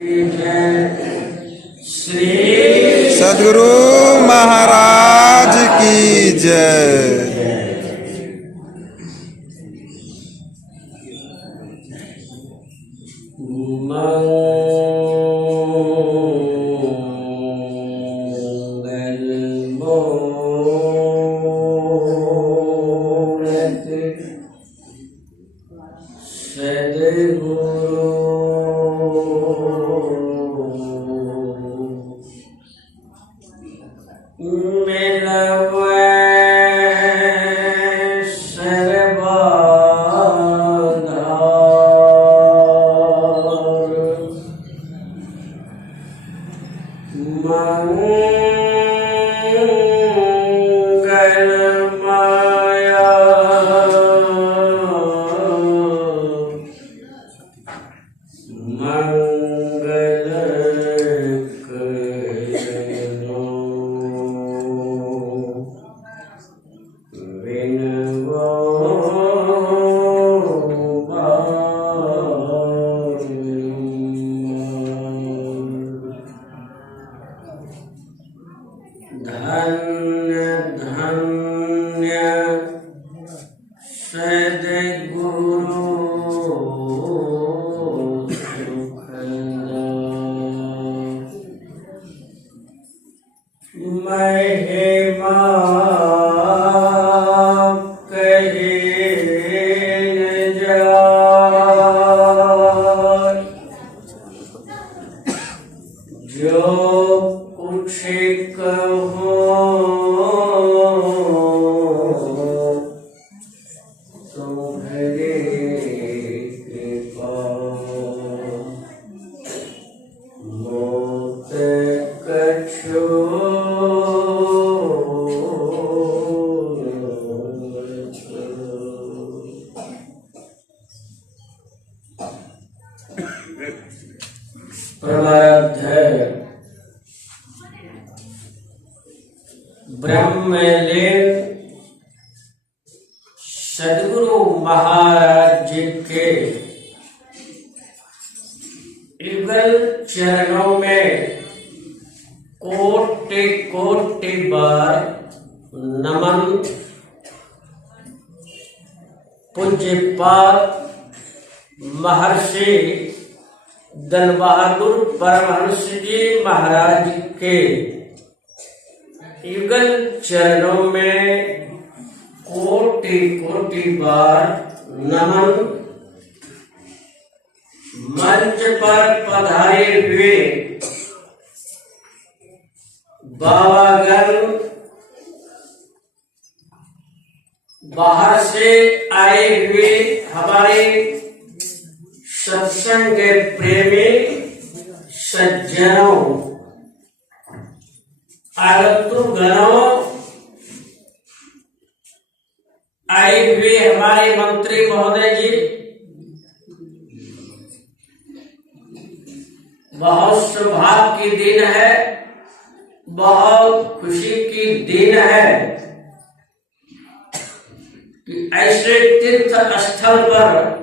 श्री सद्गुरु महाराज की जय। ब्रह्मलीन सद्गुरु महाराज जी के युगल चरणों में कोटि कोटि बार नमन। पूज्यपाद महर्षि दल बहादुर परमहंस जी महाराज के युगल चरणों में कोटि कोटि बार नमन। मंच पर पधारे हुए बाबागण, बाहर से आए हुए हमारे सत्संग के प्रेमी सज्जनों, आगंतुकगणों, आए हुए हमारे मंत्री महोदय जी, बहुत सौभाग्य की दिन है, बहुत खुशी की दिन है कि ऐसे तीर्थ स्थल पर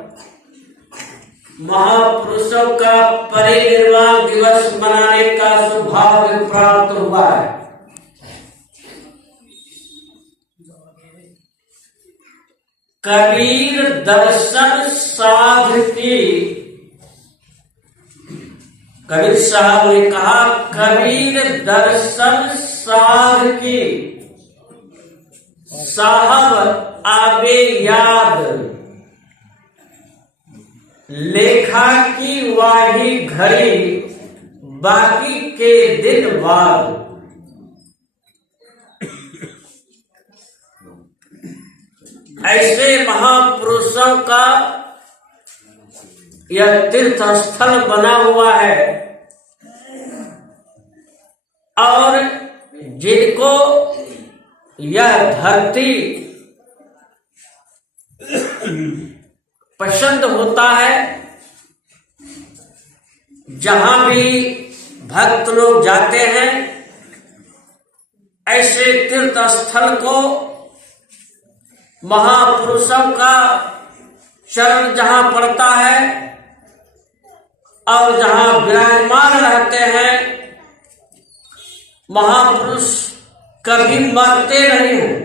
महापुरुषों का परिनिर्वाण दिवस मनाने का सौभाग्य प्राप्त हुआ है। कबीर दर्शन साध की, कबीर साहब ने कहा, कबीर दर्शन साध की साहब आबे याद, लेखा की वाही घड़ी बाकी के दिन बाद। ऐसे महापुरुषों का यह तीर्थ स्थल बना हुआ है और जिनको यह धरती पसंद होता है, जहां भी भक्त लोग जाते हैं, ऐसे तीर्थ स्थल को महापुरुषों का चरण जहां पड़ता है और जहां विराजमान महापुरुष कभी मरते नहीं हैं,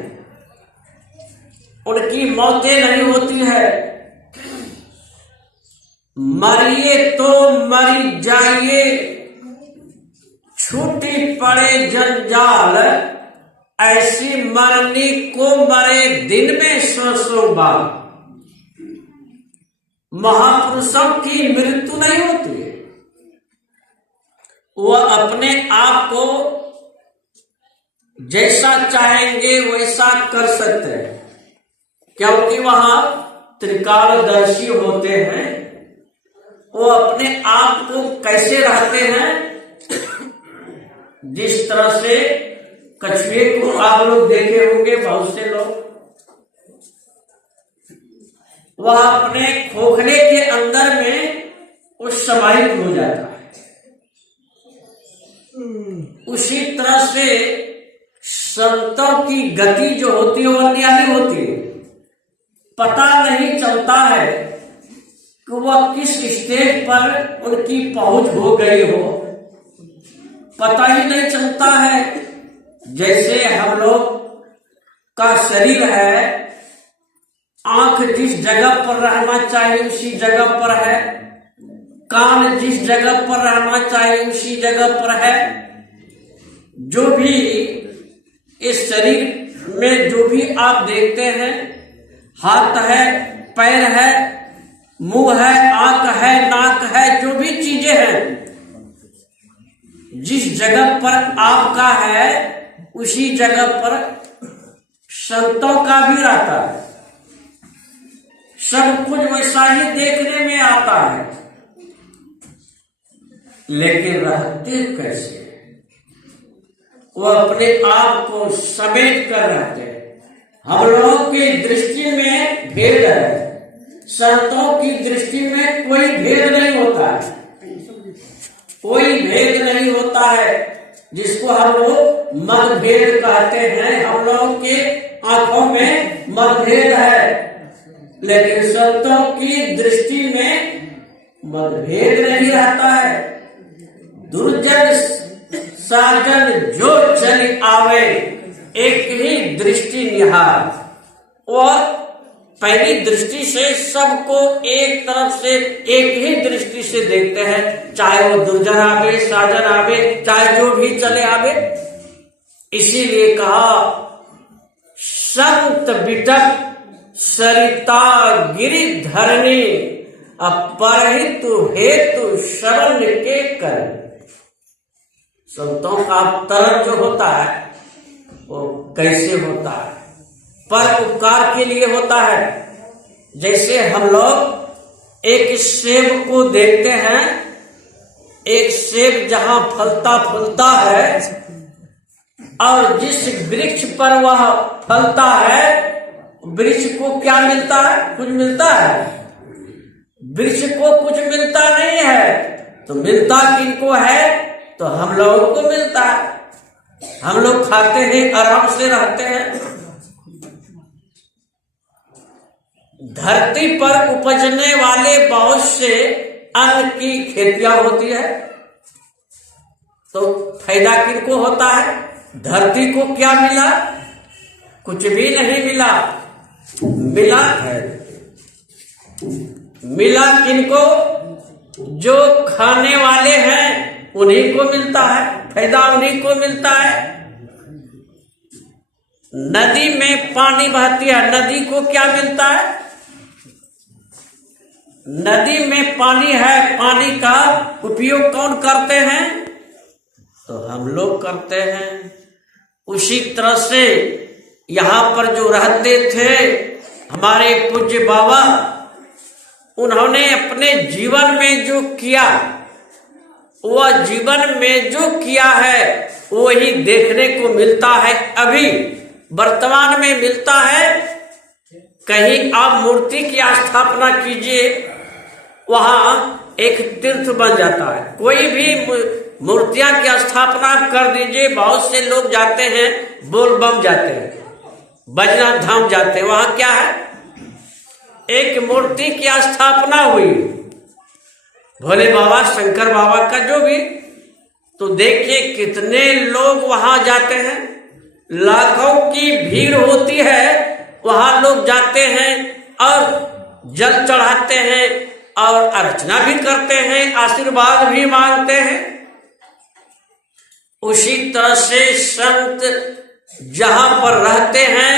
उनकी मौतें नहीं होती है। मरिए तो मरी जाइए, छूटी पड़े जंजाल, ऐसी मरनी को मरे दिन में 100 बार। महापुरुषों की मृत्यु नहीं होती है, वह अपने आप को जैसा चाहेंगे वैसा कर सकते हैं, क्योंकि वहां त्रिकालदर्शी होते हैं। वो अपने आप को कैसे रहते हैं, जिस तरह से कछुए को आप लोग देखे होंगे, बहुत से लोग, वह अपने खोखले के अंदर में वो समाहित हो जाता है। उसी तरह से संतों की गति जो होती है वो न्यारी होती है। पता नहीं चलता है कि वह किस स्टेज पर उनकी पहुंच हो गई हो, पता ही नहीं चलता है। जैसे हम लोग का शरीर है, आंख जिस जगह पर रहना चाहिए उसी जगह पर है, कान जिस जगह पर रहना चाहिए उसी जगह पर है। जो भी इस शरीर में जो भी आप देखते हैं, हाथ है, पैर है, मुंह है, आंख है, नाक है, जो भी चीजें हैं, जिस जगह पर आपका है उसी जगह पर संतों का भी रहता है। सब कुछ वैसा ही देखने में आता है, लेकिन रहते कैसे? वो अपने आप को समेट कर रहते हैं। हम लोगों की दृष्टि में भेद है, संतों की दृष्टि में कोई भेद नहीं होता है, कोई भेद नहीं होता है, जिसको हम लोग मतभेद कहते हैं। हम लोगों के आंखों में मतभेद है, लेकिन संतों की दृष्टि में मतभेद नहीं रहता है। दुर्जन साजन जो चली आवे, एक ही दृष्टि निहार। और पहली दृष्टि से सबको एक तरफ से एक ही दृष्टि से देखते हैं, चाहे वो दुर्जन आवे, साजन आवे, चाहे जो भी चले आवे। इसीलिए कहा संत बिटक सरिता गिरि धरणी, अपरहित हेतु शरण के कर। संतों का तरफ जो होता है वो कैसे होता है? पर उपकार के लिए होता है। जैसे हम लोग एक सेब को देखते हैं, एक सेब जहां फलता फूलता है और जिस वृक्ष पर वह फलता है, वृक्ष को क्या मिलता है? कुछ मिलता है? वृक्ष को कुछ मिलता नहीं है, तो मिलता किनको है? तो हम लोगों को मिलता है। हम लोग खाते हैं, आराम से रहते हैं। धरती पर उपजने वाले बहुत से अन्न की खेतियां होती है, तो फायदा किनको होता है? धरती को क्या मिला? कुछ भी नहीं मिला। मिला है, मिला किनको? जो खाने वाले हैं उन्हीं को मिलता है, फायदा उन्हीं को मिलता है। नदी में पानी बहती है, नदी को क्या मिलता है? नदी में पानी है, पानी का उपयोग कौन करते हैं? तो हम लोग करते हैं। उसी तरह से यहाँ पर जो रहते थे हमारे पूज्य बाबा, उन्होंने अपने जीवन में जो किया, वह जीवन में जो किया है वही देखने को मिलता है। अभी वर्तमान में मिलता है। कहीं आप मूर्ति की स्थापना कीजिए, वहां एक तीर्थ बन जाता है। कोई भी मूर्तियां की स्थापना कर दीजिए, बहुत से लोग जाते हैं, बोल बम जाते हैं, बजनाथ धाम जाते हैं। वहां क्या है? एक मूर्ति की स्थापना हुई, भोले बाबा, शंकर बाबा का जो भी, तो देखिए कितने लोग वहां जाते हैं, लाखों की भीड़ होती है, वहां लोग जाते हैं और जल चढ़ाते हैं और अर्चना भी करते हैं, आशीर्वाद भी मांगते हैं। उसी तरह से संत जहां पर रहते हैं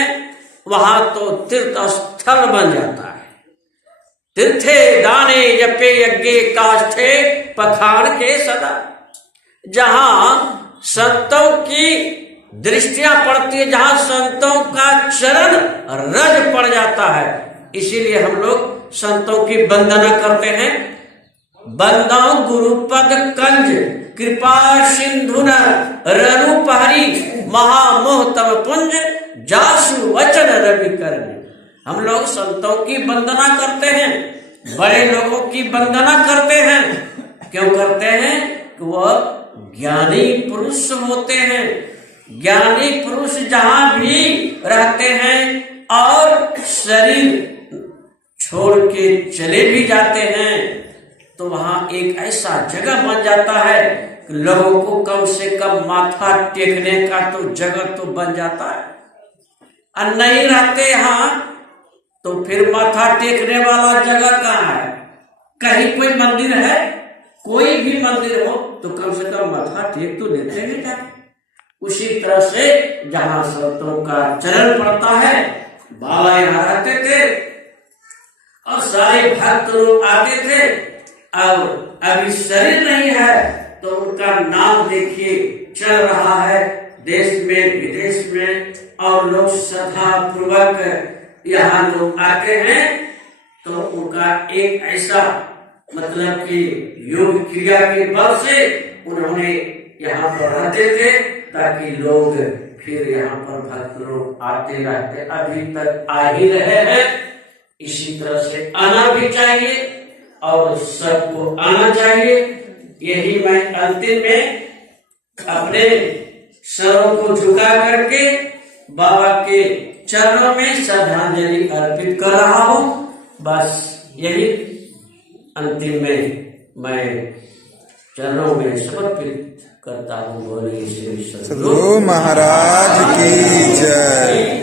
वहां तो तीर्थ स्थल बन जाता है। तीर्थे दाने जपे यज्ञे काष्ठे पखाड़ के सदा। जहां संतों की दृष्टियां पड़ती है, जहां संतों का चरण रज पड़ जाता है, इसीलिए हम लोग संतों की वंदना करते हैं। बंदो गुरुपद कंज कृपा सिंधु रनु पहरी महामोह तम पुंज जासु वचन रवि करने। हम लोग संतों की वंदना करते हैं, बड़े लोगों की वंदना करते हैं। क्यों करते हैं? कि वह ज्ञानी पुरुष होते हैं। ज्ञानी पुरुष जहां भी रहते हैं और शरीर छोड़ के चले भी जाते हैं तो वहां एक ऐसा जगह बन जाता है कि लोगों को कम से कम माथा टेकने का तो जगह तो बन जाता है। और नहीं रहते यहाँ तो फिर माथा टेकने वाला जगह कहाँ है? कहीं कोई मंदिर है? कोई भी मंदिर हो तो कम से कम माथा टेक तो लेते हैं जाके। उसी तरह से जहां संतों का चरण पड़ता है, बाबा यहाँ रहते थे और सारे भक्त लोग आते थे। अब अभी शरीर नहीं है तो उनका नाम देखिए चल रहा है देश में विदेश में, और लोग श्रद्धा पूर्वक यहाँ लोग आते हैं। तो उनका एक ऐसा मतलब कि योग क्रिया के बल से उन्होंने यहाँ पर रहते थे ताकि लोग फिर यहाँ पर भक्त लोग आते रहते, अभी तक आ ही रहे हैं। इसी तरह से आना भी चाहिए और सबको आना चाहिए। यही मैं अंतिम में अपने सरों को झुका करके बाबा के चरणों में श्रद्धांजलि अर्पित कर रहा हूँ। बस यही अंतिम में मैं चरणों में समर्पित करता हूँ। बोलिए श्री सद्गुरु महाराज की जय।